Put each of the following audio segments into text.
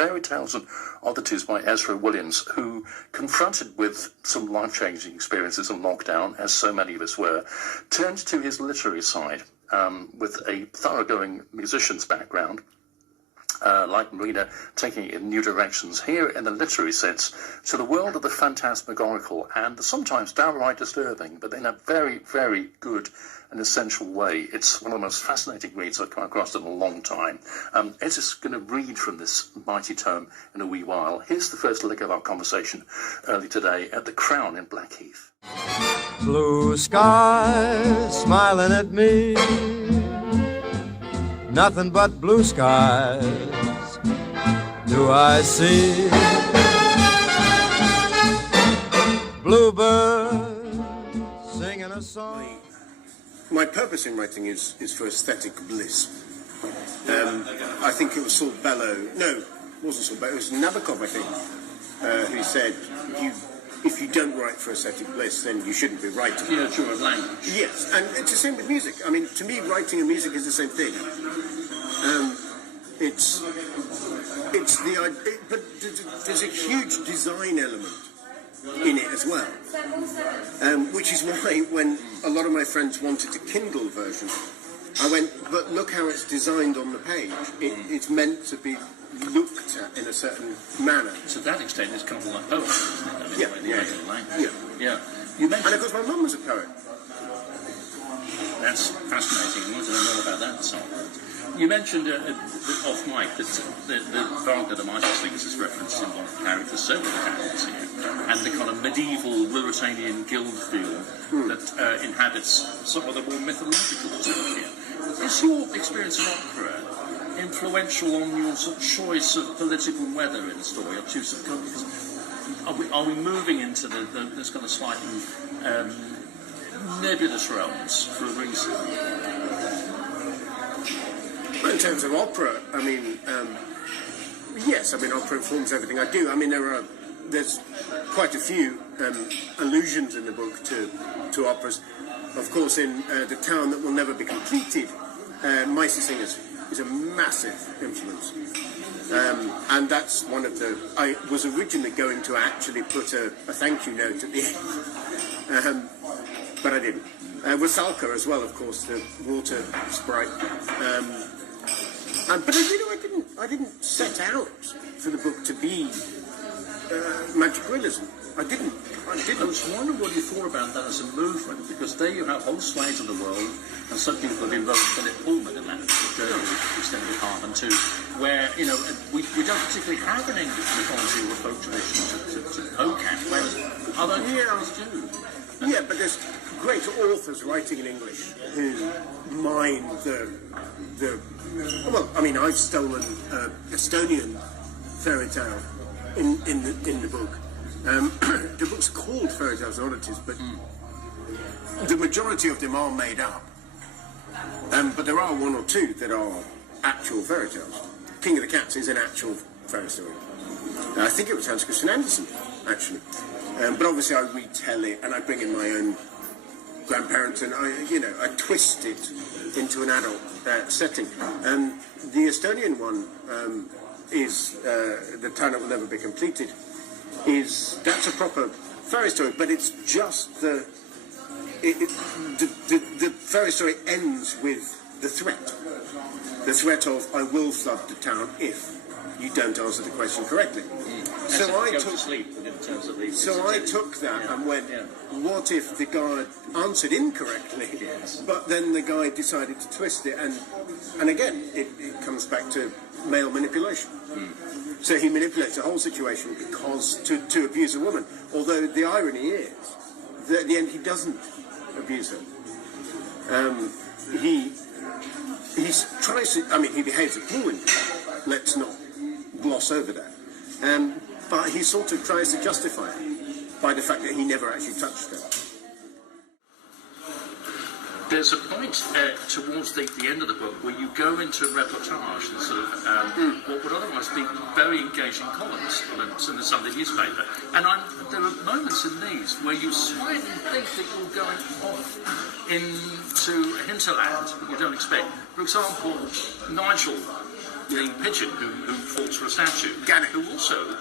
Fairytales and Oddities by Ezra Williams, who, confronted with some life-changing experiences in lockdown, as so many of us were, turned to his literary side with a thoroughgoing musician's background. Like Marina, taking it in new directions here in the literary sense to the world of the phantasmagorical and the sometimes downright disturbing, but in a very, very good and essential way. It's one of the most fascinating reads I've come across in a long time. Ezra's going to read from this mighty tome in a wee while. Here's the first leg of our conversation early today at the Crown in Blackheath. Blue skies smiling at me, nothing but blue skies do I see. Bluebirds singing a song. My purpose in writing is for aesthetic bliss. I think it was Saul Bellow. No, it wasn't Saul Bellow. It was Nabokov, I think, who said, if you don't write for aesthetic bliss, then you shouldn't be writing. Yeah, true of language. Yes, and it's the same with music. I mean, to me, writing and music is the same thing. But there's a huge design element in it as well, which is why when a lot of my friends wanted a Kindle version, I went, but look how it's designed on the page. It's meant to be looked at in a certain manner. To that extent, it's kind of like poetry, isn't it? Yeah. You mentioned... And of course, my mum was a poet. That's fascinating. I want to know more about that song. You mentioned off mic that the Wagner, the Midas thing, is referenced in one of the characters, several characters here, and the kind of medieval Ruritanian guild feel that inhabits some of the more mythological stuff here. Is your experience of opera influential on your sort of choice of political weather in the story, obtrusive cultures? Are we moving into this kind of slightly nebulous realms for a reason? In terms of opera, I mean, yes, I mean, opera informs everything I do. I mean, there's quite a few allusions in the book to operas. Of course, in The Town That Will Never Be Completed, Mice Singers is a massive influence. And that's one of the... I was originally going to actually put a thank you note at the end, but I didn't. Wasalka as well, of course, the water sprite. But I didn't set out for the book to be magic realism. I didn't. I was wondering what you thought about that as a movement, because there you have whole swathes of the world, and some people have invoked Philip Pullman in that extended Harmon too, where, you know, we don't particularly have an English mythology or folk tradition to poke at, whereas other countries do. Yeah, but there's great authors writing in English who mine well, I mean, I've stolen Estonian fairy tale in the book. The book's called Fairytales and Oddities, but the majority of them are made up. But there are one or two that are actual fairy tales. King of the Cats is an actual fairy story. I think it was Hans Christian Andersen, actually. But obviously I retell it and I bring in my own grandparents and I twist it into an adult setting. The Estonian one is The Town That Will Never Be Completed. That's a proper fairy story, but it's just the fairy story ends with the threat of I will flood the town if you don't answer the question correctly. So I took that and went, what if the guy answered incorrectly, but then the guy decided to twist it, and again, it comes back to male manipulation. So he manipulates the whole situation because to abuse a woman, although the irony is that at the end he doesn't abuse her. He tries to, I mean, he behaves appallingly, let's not gloss over that. But he sort of tries to justify it by the fact that he never actually touched her. There's a point towards the end of the book where you go into reportage and sort of what would otherwise be very engaging columns in the Sunday newspaper. And there are moments in these where you slightly think that you're going off into hinterland that you don't expect. For example, Nigel the pigeon who falls for a statue. Gannet. Who also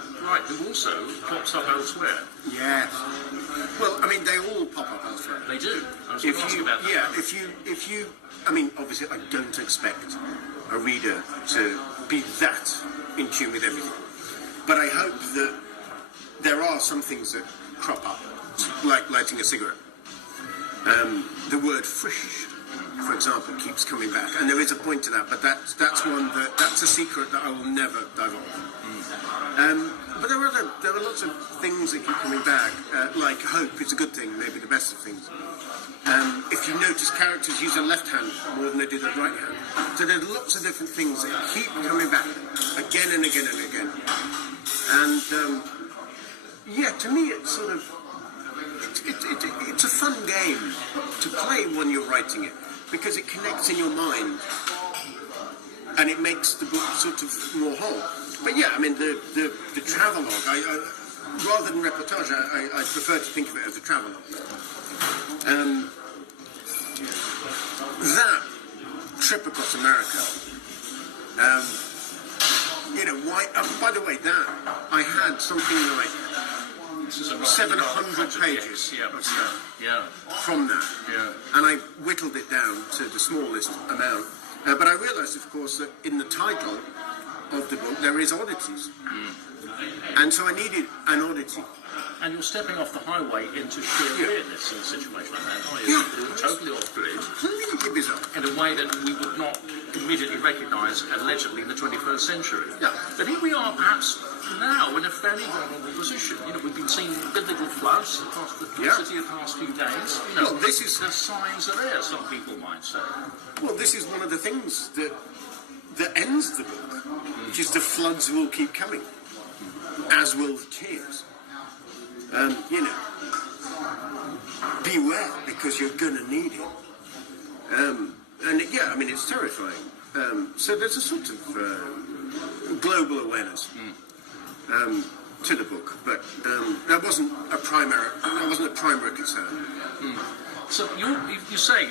pops up elsewhere. Yes. Well, I mean, they all pop up elsewhere. They do. I was going to ask you about that. Yeah, if you, I mean, obviously, I don't expect a reader to be that in tune with everything, but I hope that there are some things that crop up, like lighting a cigarette. The word "frisch," for example, keeps coming back, and there is a point to that, but that's a secret that I will never divulge. But there are lots of things that keep coming back, like hope is a good thing, maybe the best of things. If you notice, characters use their left hand more than they do their right hand. So there's lots of different things that keep coming back again and again and again. And yeah, to me, it's sort of it's a fun game to play when you're writing it, because it connects in your mind and it makes the book sort of more whole. But yeah, I mean, the travelogue, rather than reportage, I prefer to think of it as a travelogue. That trip across America, you know, why? By the way, that I had something like 700 pages from that, and I whittled it down to the smallest amount. But I realised, of course, that in the title of the book there is Oddities, and so I needed an oddity. And you're stepping off the highway into sheer weirdness in a situation like that, aren't you? You're totally off grid. Completely bizarre. In a way that we would not immediately recognise, allegedly, in the 21st century. Yeah. But here we are, perhaps now, in a fairly vulnerable position. You know, we've been seeing biblical floods across the city the past few days. You know, well, this is the signs are there, some people might say. Well, this is one of the things that ends the book, which is the floods will keep coming, as will the tears. You know, beware, because you're going to need it. And yeah, I mean, it's terrifying. So there's a sort of global awareness to the book, but that wasn't a primary concern. So you say,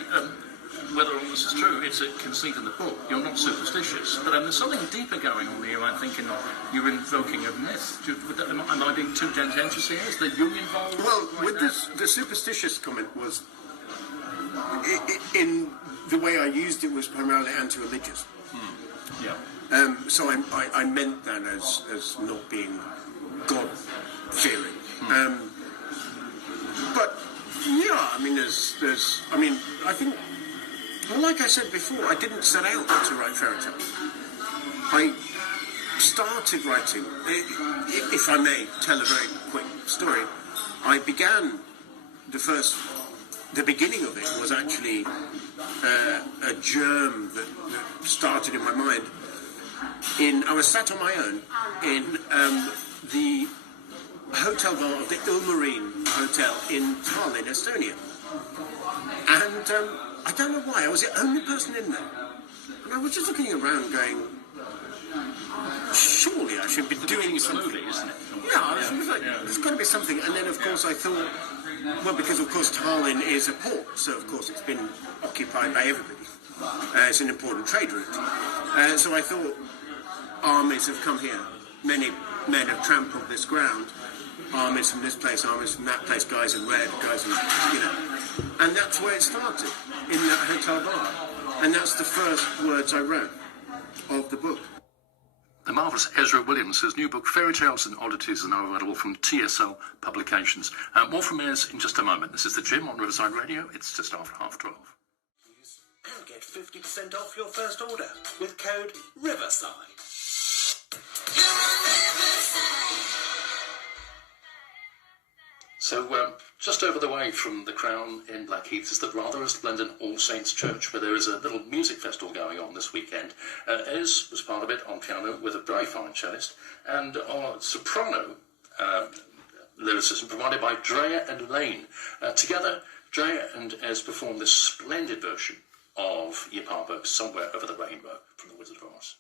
whether all this is true, it's a conceit in the book. You're not superstitious, but there's something deeper going on here. I think you're invoking a myth. Am I being too tendentious here? Is the Jung involved? Well, with the superstitious comment was, in the way I used it, was primarily anti-religious. Yeah. So I meant that as not being God-fearing. But yeah, I mean, I think. Well, like I said before, I didn't set out to write fairy tales. I started writing, if I may tell a very quick story, I began the beginning of it was actually a germ that started in my mind. I was sat on my own in the hotel bar of the Ilmarine Hotel in Tallinn, Estonia. And I don't know why, I was the only person in there. And I was just looking around going, surely I should be doing something. Movie, isn't it? Yeah, I was like, there's got to be something. And then, of course, I thought, well, because, of course, Tallinn is a port, so, of course, it's been occupied by everybody. It's an important trade route. So I thought, armies have come here. Many men have trampled this ground. Armies from this place, armies from that place, guys in red, guys in, you know. And that's where it started, in that hotel bar. And that's the first words I wrote of the book. The marvellous Ezra Williams, whose new book, Fairytales and Oddities, are now available from TSL Publications. More from Ez in just a moment. This is The Gym on Riverside Radio. It's just after 12:30. And get 50% off your first order with code RIVERSIDE. So, just over the way from the Crown in Blackheath is the rather resplendent All Saints Church, where there is a little music festival going on this weekend. Ez was part of it on piano with a very fine cellist, and on soprano lyricism provided by Drea and Lane. Together, Drea and Ez performed this splendid version of Yipapa, Somewhere Over the Rainbow, from The Wizard of Oz.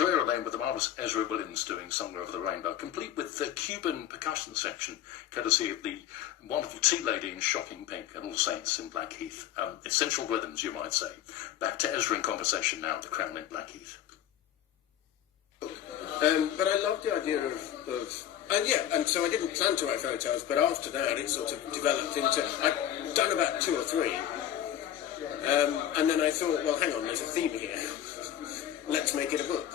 Drury Lane with the marvellous Ezra Williams doing Somewhere Over the Rainbow, complete with the Cuban percussion section, courtesy of the wonderful Tea Lady in shocking pink and All Saints in Blackheath. Essential rhythms, you might say. Back to Ezra in conversation now, The Crown in Blackheath. But I love the idea of and so I didn't plan to write fairy tales, but after that it sort of developed into, I'd done about 2 or 3, and then I thought, well, hang on, there's a theme here. Let's make it a book.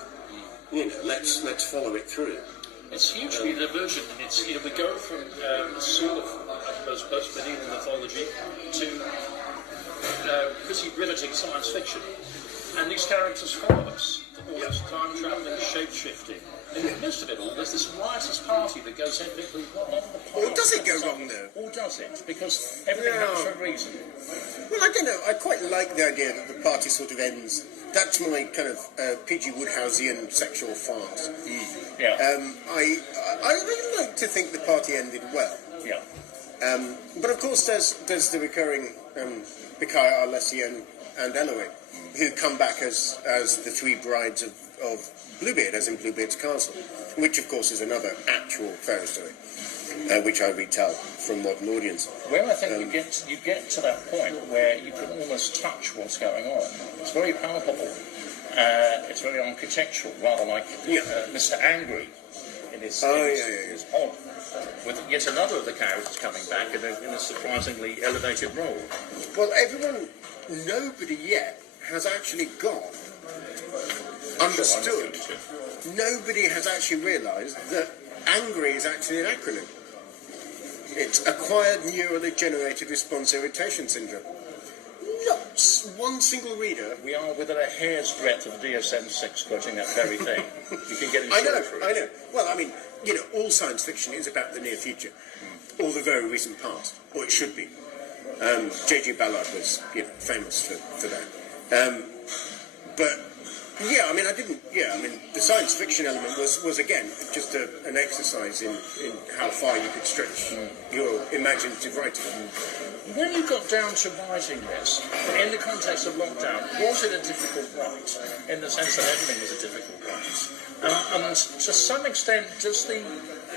You know, let's follow it through. It's hugely divergent, and it's, we go from sort of, I suppose, post-medieval mythology to pretty riveting science fiction, and these characters follow us. All this time travelling, shape-shifting. In the midst of it all, there's this riotous party that goes ethnically wrong. Or does it go wrong, though? Or does it? Because everything happens for a reason. Well, I don't know. I quite like the idea that the party sort of ends. That's my kind of P.G. Woodhouseian sexual farce. Yeah. I really like to think the party ended well. Yeah. But of course, there's the recurring Bikaya, Alessia, and Eloy, who come back as the 3 brides of Bluebeard, as in Bluebeard's Castle, which of course is another actual fairy story, which I retell from modern audience. Where I think you get to that point where you can almost touch what's going on. It's very palpable. It's very architectural, rather like Mr. Angry in his odd, with yet another of the characters coming back in a surprisingly elevated role. Well, nobody yet has actually understood. Nobody has actually realised that ANGRY is actually an acronym. It's Acquired Neurally Generated Response Irritation Syndrome. Not one single reader. We are within a hair's breadth of DSM-6 quoting that very thing. You can get insured for it. I know. Well, I mean, all science fiction is about the near future, or the very recent past, or it should be. J.G. Ballard was, famous for that. But yeah, I mean, the science fiction element was again just an exercise in how far you could stretch your imaginative writing. When you got down to writing this, in the context of lockdown, was it a difficult write? In the sense that everything was a difficult write? And to some extent, does the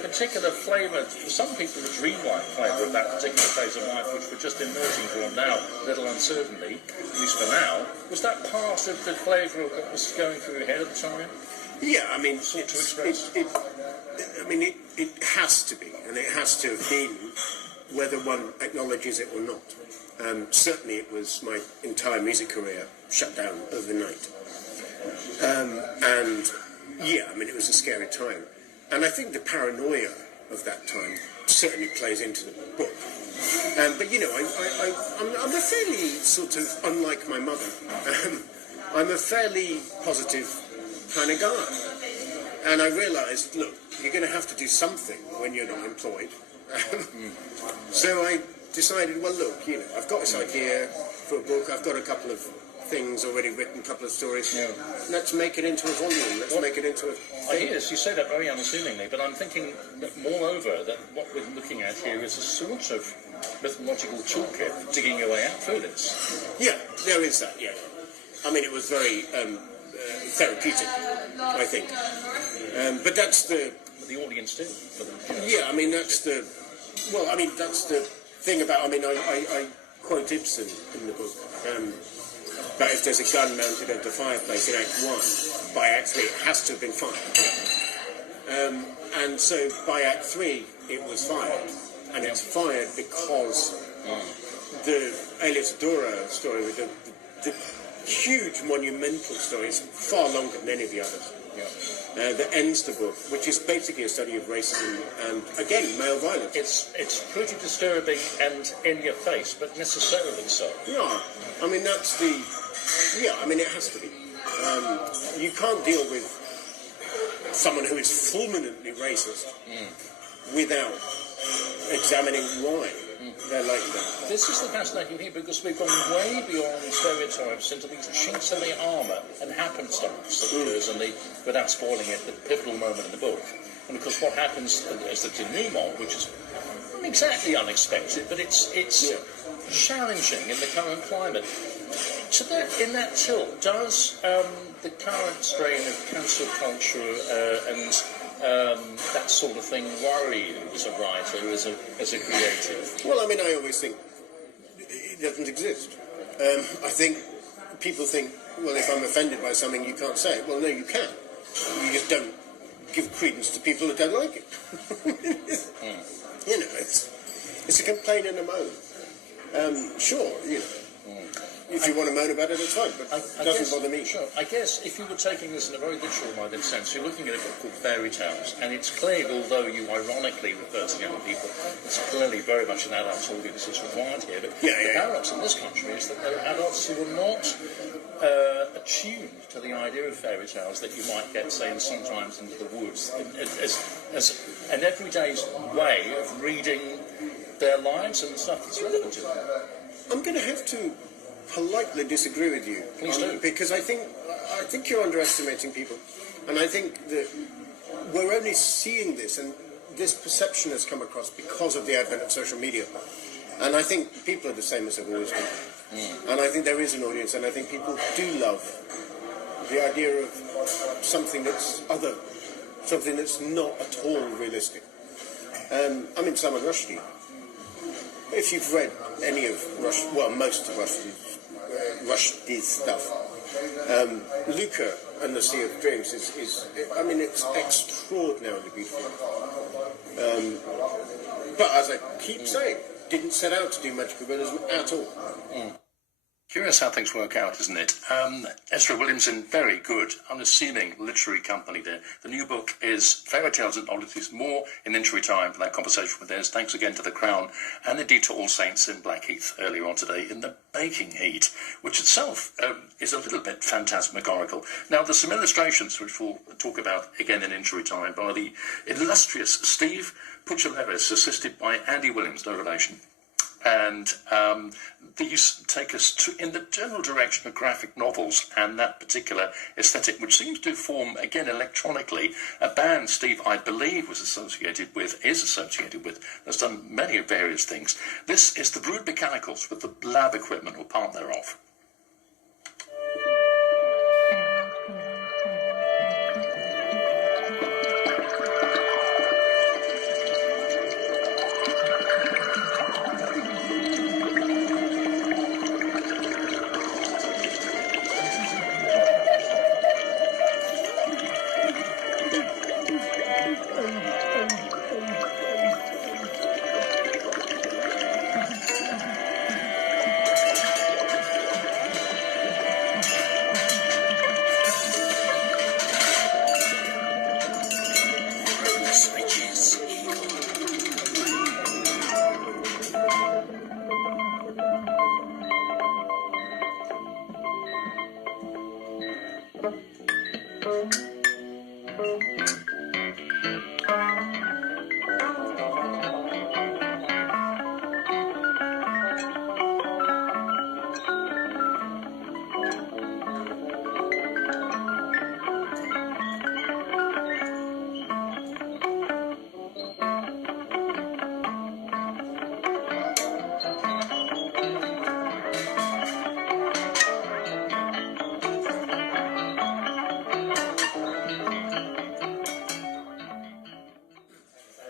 particular flavour, for some people, the dreamlike flavour of that particular phase of life, which we're just emerging from now, little uncertainty, at least for now, was that part of the flavour of what was going through your head at the time? Yeah, I mean, Sought to express? it has to be, and it has to have been, whether one acknowledges it or not. Certainly it was my entire music career shut down overnight. And yeah, I mean, it was a scary time. And I think the paranoia of that time certainly plays into the book. But, I'm a fairly sort of, unlike my mother, I'm a fairly positive kind of guy. And I realised, look, you're going to have to do something when you're not employed. So I decided, well, look, I've got this idea for a book. I've got a couple of things already written, a couple of stories. Yeah. Let's make it into a volume. Let's make it into a thing. I hear this. You say that very unassumingly, but I'm thinking that moreover that what we're looking at here is a sort of mythological toolkit digging your way out through this. Yeah, there is that, yeah. I mean, it was very therapeutic, I think. But that's the audience too. Yeah, I mean, that's the thing about, I quote Ibsen in the book, that if there's a gun mounted over the fireplace in Act 1, by Act 3 it has to have been fired. And so by Act 3 it was fired. And it's fired because the Elias story, with the huge monumental story, is far longer than any of the others. That ends the book, which is basically a study of racism and, again, male violence. It's pretty disturbing and in your face, but necessarily so. Yeah, I mean, that's the... Yeah, I mean, it has to be. You can't deal with someone who is fulminantly racist without examining why they're like that. This is the fascinating thing, because we've gone way beyond stereotypes into these chinks in the armour and happenstance that occurs in without spoiling it, the pivotal moment in the book. And of course what happens is the denouement, which is not exactly unexpected, but it's challenging in the current climate. So in that tilt, does the current strain of cancel culture and that sort of thing worry you as a writer, as a creative? Well, I mean, I always think it doesn't exist. I think people think, well, if I'm offended by something, you can't say it. Well, no, you can. You just don't give credence to people that don't like it. You know, it's a complaint and a moan. Sure, you know. If you want to moan about it, it's fine, but it doesn't bother me. Sure. I guess if you were taking this in a very literal-minded sense, you're looking at a book called Fairytales, and it's clear, although you ironically refer to young people, it's clearly very much an adult audience that's required here. But the paradox in this country is that there are adults who are not attuned to the idea of fairy tales that you might get, say, in Sometimes Into the Woods, as an everyday way of reading their lives and the stuff that's relevant to them. I'm going to have to politely disagree with you. Please do. Because I think you're underestimating people. And I think that we're only seeing this, and this perception has come across because of the advent of social media. And I think people are the same as they've always been. And I think there is an audience, and I think people do love the idea of something that's other, something that's not at all realistic. I mean, Salman Rushdie. If you've read any of most of Rushdie's stuff, Luca and the Sea of Dreams is I mean, it's extraordinarily beautiful. But as I keep saying, didn't set out to do magical realism at all. Curious how things work out, isn't it? Ezra Williamson, very good, unassuming literary company there. The new book is Fairytales and Oddities, more in Injury Time for that conversation with Ez. Thanks again to The Crown, and indeed to All Saints in Blackheath earlier on today in the baking heat, which itself is a little bit phantasmagorical. Now, there's some illustrations, which we'll talk about again in Injury Time, by the illustrious Steve Puccileris, assisted by Andy Williams, no relation. And these take us in the general direction of graphic novels and that particular aesthetic, which seems to form, again, electronically, a band Steve, I believe, is associated with, has done many various things. This is the Brood Mechanicals with the lab equipment, or part thereof.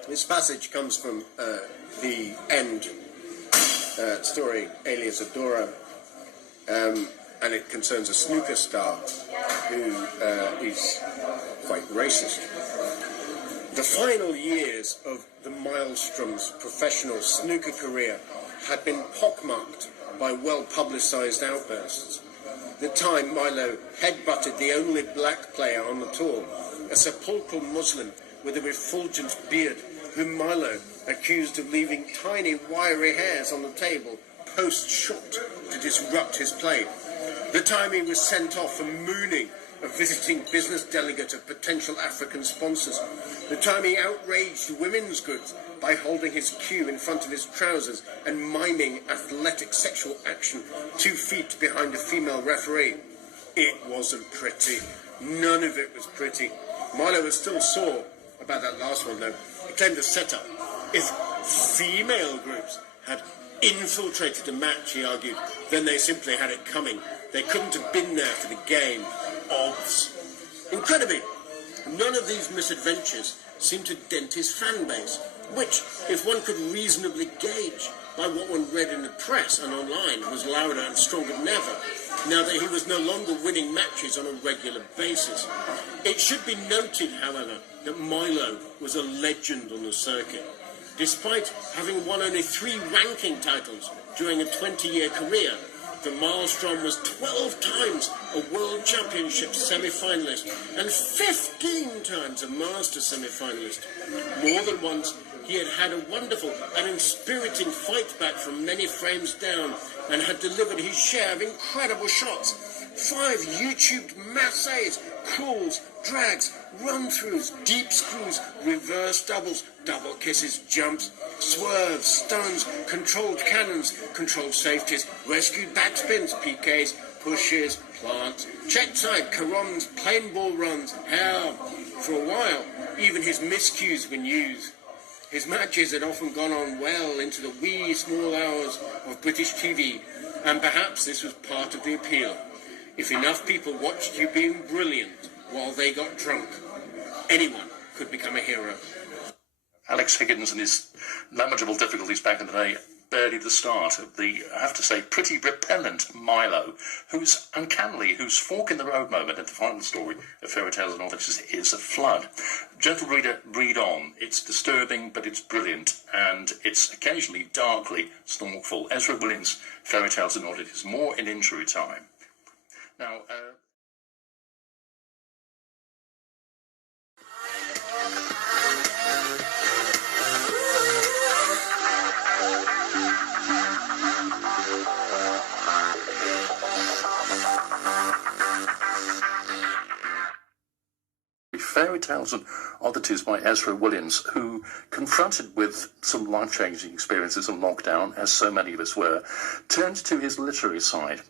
This passage comes from the end story, Alias of Dora, and it concerns a snooker star who is quite racist. The final years of the Maelstrom's professional snooker career had been pockmarked by well-publicised outbursts. The time Milo headbutted the only black player on the tour, a sepulchral Muslim with a refulgent beard, whom Milo accused of leaving tiny wiry hairs on the table post-shot to disrupt his play. The time he was sent off for mooning a visiting business delegate of potential African sponsors. The time he outraged women's groups by holding his cue in front of his trousers and miming athletic sexual action 2 feet behind a female referee. It wasn't pretty. None of it was pretty. Milo was still sore about that last one, though. He claimed the setup. If female groups had infiltrated a match, he argued, then they simply had it coming. They couldn't have been there for the game. Obs. Incredibly, none of these misadventures seemed to dent his fan base, which, if one could reasonably gauge by what one read in the press and online, was louder and stronger than ever, now that he was no longer winning matches on a regular basis. It should be noted, however, that Milo was a legend on the circuit. Despite having won only 3 ranking titles during a 20-year career, the Maelstrom was 12 times a World Championship semi-finalist and 15 times a Master semi-finalist. More than once, he had had a wonderful and inspiriting fight back from many frames down and had delivered his share of incredible shots. 5 YouTubed masses, crawls, drags, run-throughs, deep screws, reverse doubles, double kisses, jumps, swerves, stuns, controlled cannons, controlled safeties, rescued backspins, PKs, pushes, plants, check side, carons, plain ball runs. Hell, for a while, even his miscues were news. His matches had often gone on well into the wee small hours of British TV, and perhaps this was part of the appeal. If enough people watched you being brilliant while they got drunk, anyone could become a hero. Alex Higgins and his lamentable difficulties back in the day, barely the start of the, I have to say, pretty repellent Milo, whose fork in the road moment at the final story of Fairytales and Oddities is a flood. Gentle reader, read on. It's disturbing, but it's brilliant, and it's occasionally darkly snorkful. Ezra Williams' Fairytales and Oddities, more in injury time. Now, Fairytales and Oddities by Ezra Williams, who, confronted with some life-changing experiences in lockdown, as so many of us were, turned to his literary side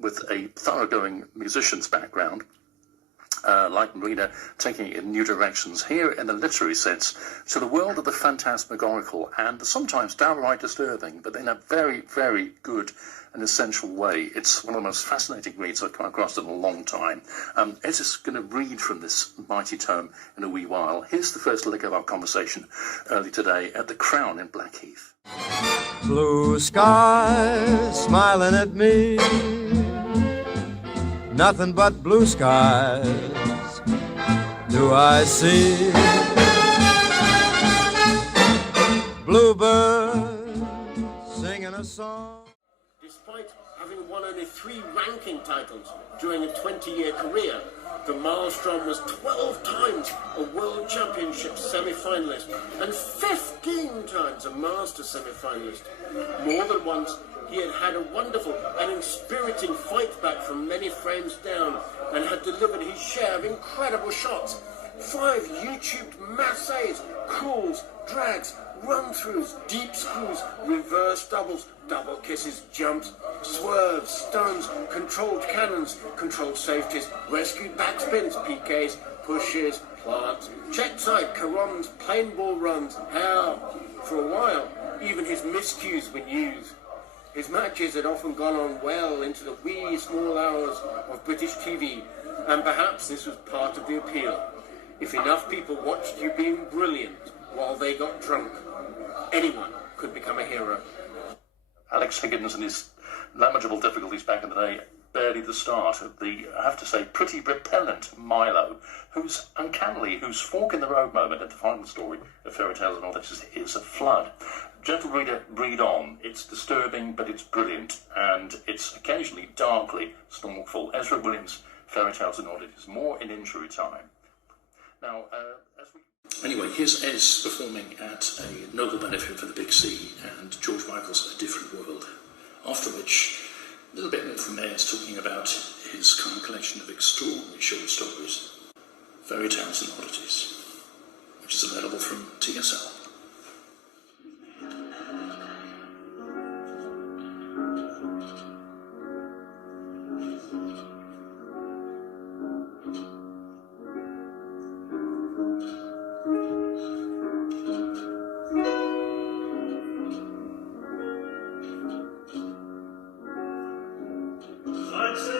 with a thoroughgoing musician's background. Like Marina, taking it in new directions here in the literary sense to the world of the phantasmagorical and sometimes downright disturbing, but in a very, very good and essential way. It's one of the most fascinating reads I've come across in a long time. Ezra's going to read from this mighty tome in a wee while. Here's the first leg of our conversation early today at the Crown in Blackheath. Blue skies smiling at me, nothing but blue skies do I see. Bluebirds singing a song. Despite having won only 3 ranking titles during a 20-year career, the Maelstrom was 12 times a World Championship semi-finalist and 15 times a Master semi-finalist. More than once, he had had a wonderful and inspiriting fight back from many frames down and had delivered his share of incredible shots. 5 YouTubed masses, crawls, drags, run-throughs, deep screws, reverse doubles, double kisses, jumps, swerves, stuns, controlled cannons, controlled safeties, rescued backspins, PKs, pushes, plants, check side, carons, plain ball runs. Hell, for a while, even his miscues were news. His matches had often gone on well into the wee small hours of British TV, and perhaps this was part of the appeal. If enough people watched you being brilliant while they got drunk, anyone could become a hero. Alex Higgins and his lamentable difficulties back in the day, barely the start of the, I have to say, pretty repellent Milo, whose fork in the road moment at the final story of Fairytales and Oddities is a flood. Gentle reader, read on. It's disturbing, but it's brilliant, and it's occasionally darkly snorkful. Ezra Williams' Fairytales and Oddities, more in injury time. Now, Anyway, here's Ez performing at a noble benefit for the Big C and George Michael's A Different World, after which a little bit more from Ez talking about his current collection of extraordinary short stories, Fairytales and Oddities, which is available from TSL. I'd say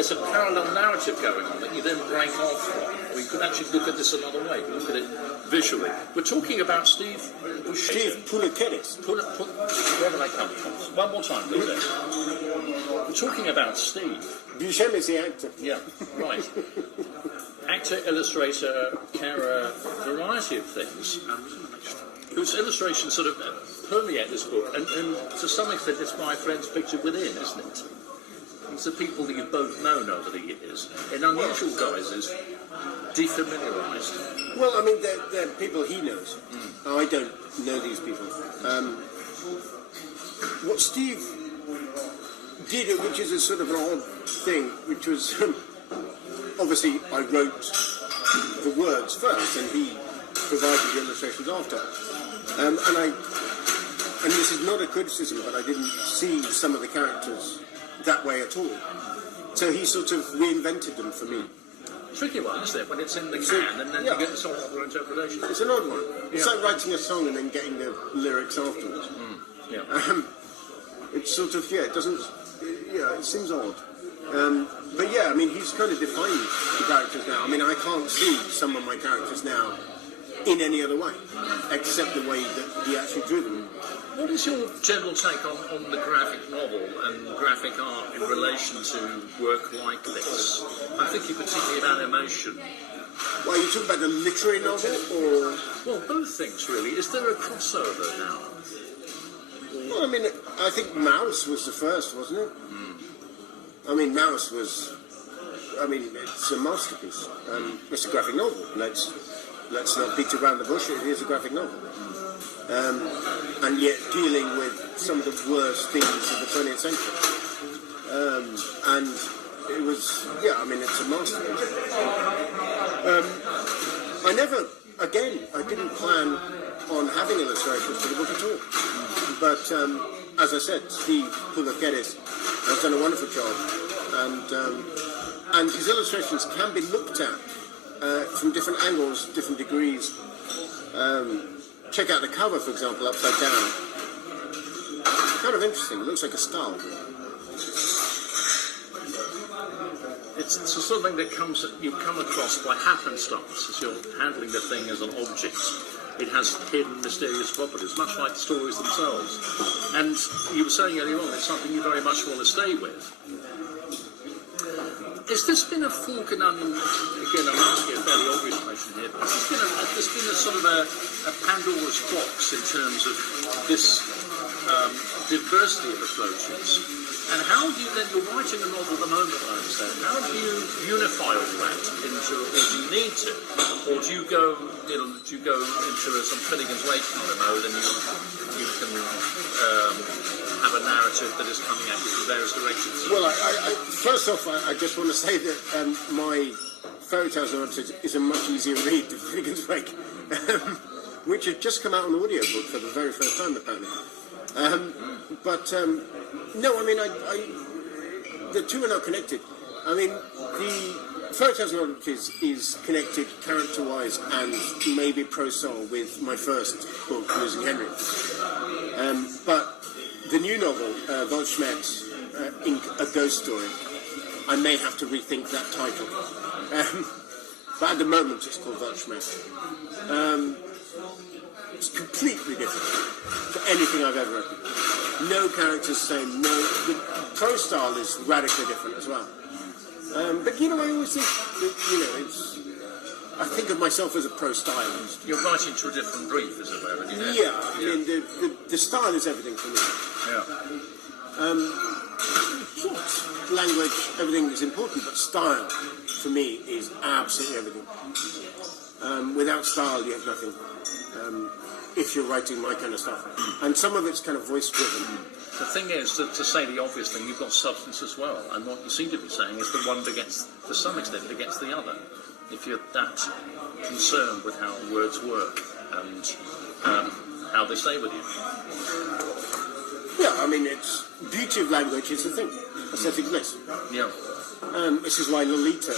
there's a parallel narrative going on that you then break off from. Or you could actually look at this another way, look at it visually. We're talking about Steve Buscemi. Steve Puliketis. Where do they come from? One more time, please. We're talking about Steve. Buscemi is the actor. Yeah, right. Actor, illustrator, carer, variety of things, whose illustrations sort of permeate this book, and to some extent it's my friend's picture within, isn't it? It's the people that you've both known over the years, in unusual guises, defamiliarised. Well, I mean, they're people he knows. I don't know these people. What Steve did, which is a sort of an odd thing, which was, obviously I wrote the words first, and he provided the illustrations after. And this is not a criticism, but I didn't see some of the characters that way at all. So he sort of reinvented them for me. Tricky one, isn't it? When it's in the can, and then you get this whole other interpretation. It's an odd one. It's like writing a song and then getting the lyrics afterwards. It's sort of, it doesn't, it seems odd. But yeah, I mean, he's kind of defined the characters now. I mean, I can't see some of my characters now in any other way, except the way that he actually drew them. What is your general take on the graphic novel and graphic art in relation to work like this? I'm thinking particularly about emotion. Well, are you talking about the literary novel, or...? Well, both things, really. Is there a crossover now? Well, I mean, I think Mouse was the first, wasn't it? I mean, Mouse was... I mean, it's a masterpiece. It's a graphic novel. Let's not beat around the bush. It is a graphic novel. And yet dealing with some of the worst things of the 20th century. And it was, I mean, it's a masterpiece. again, I didn't plan on having illustrations for the book at all. But as I said, Steve Pulakidis has done a wonderful job, and his illustrations can be looked at from different angles, different degrees. Check out the cover, for example, upside down. Kind of interesting. It looks like a star. It's the sort of thing that you come across by happenstance as you're handling the thing as an object. It has hidden, mysterious properties, much like the stories themselves. And you were saying earlier on, it's something you very much want to stay with. Has this been a fork and onion? Again, I'm asking a fairly obvious question here. But has this been a sort of a Pandora's box in terms of this diversity of approaches? And how do you then, you're writing a novel at the moment, I understand, how do you unify all that into, or do you need to? Or do you go into some Finnegan's Wake kind of mode and you can have a narrative that is coming at you from various directions? Well, first off, I just want to say that my Fairytales and Oddities is a much easier read than Finnegan's Wake, which had just come out on audiobook for the very first time, apparently. No, I mean, the two are not connected. I mean, the Fairytales and Oddities is connected character-wise and maybe pro-soul with my first book, Losing Henry. But the new novel, Waldschmidt, A Ghost Story, I may have to rethink that title. But at the moment, it's called Waldschmidt. It's completely different to anything I've ever written. No characters same. The prose style is radically different as well. But I always think that, I think of myself as a prose stylist. You're writing to a different brief, as it were. Yeah, I mean, the style is everything for me. Yeah. Plot, language, everything is important, but style for me is absolutely everything. Without style, you have nothing. If you're writing my kind of stuff. And some of it's kind of voice-driven. The thing is, to say the obvious thing, you've got substance as well. And what you seem to be saying is that one begets, to some extent, begets the other. If you're that concerned with how words work and how they stay with you. Yeah, I mean, it's beauty of language is the thing. Aesthetic bliss. Yeah. This is why Lolita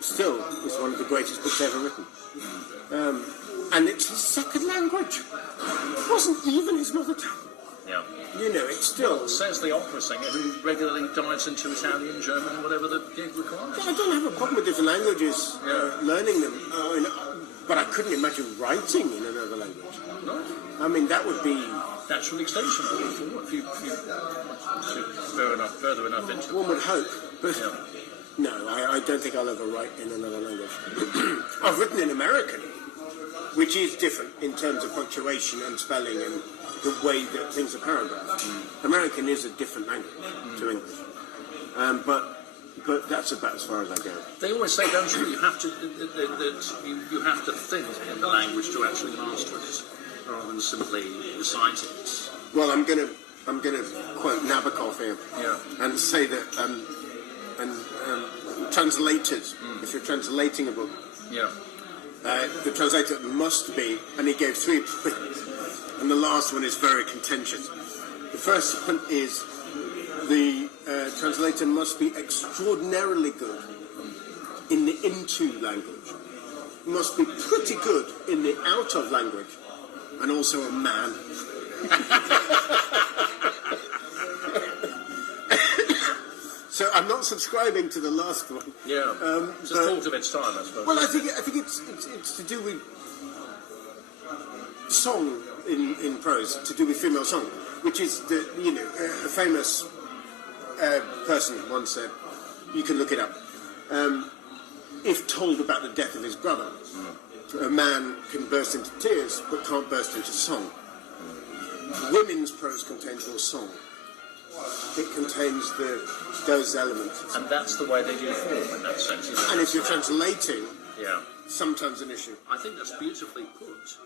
still is one of the greatest books ever written. And it's his second language. It wasn't even his mother tongue. Yeah. It's still... Says the opera singer who regularly dives into Italian, German, whatever the gig requires. I don't have a problem with different languages, learning them. But I couldn't imagine writing in another language. No. I mean, that would be... Natural extension, I would have thought, if you further enough into it. One would hope, but... Yeah. No, I don't think I'll ever write in another language. I've written in American, which is different in terms of punctuation and spelling and the way that things are paragraphed. American is a different language to English. But that's about as far as I go. They always say, don't you, you have to you have to think in the language to actually master it, rather than simply recite it. Well, I'm gonna quote Nabokov here and say that translators, if you're translating a book, the translator must be, and he gave 3 points, and the last one is very contentious. The first one is the translator must be extraordinarily good in the into language, must be pretty good in the out of language, and also a man. So I'm not subscribing to the last one. Yeah, it's a thought of its time, I suppose. Well, I think it's to do with song in prose, to do with female song, which is a famous person once said, you can look it up. If told about the death of his brother, a man can burst into tears but can't burst into song. Women's prose contains more song. It contains those elements. And that's the way they do form in that sense. And if you're translating, yeah, sometimes an issue. I think that's beautifully put.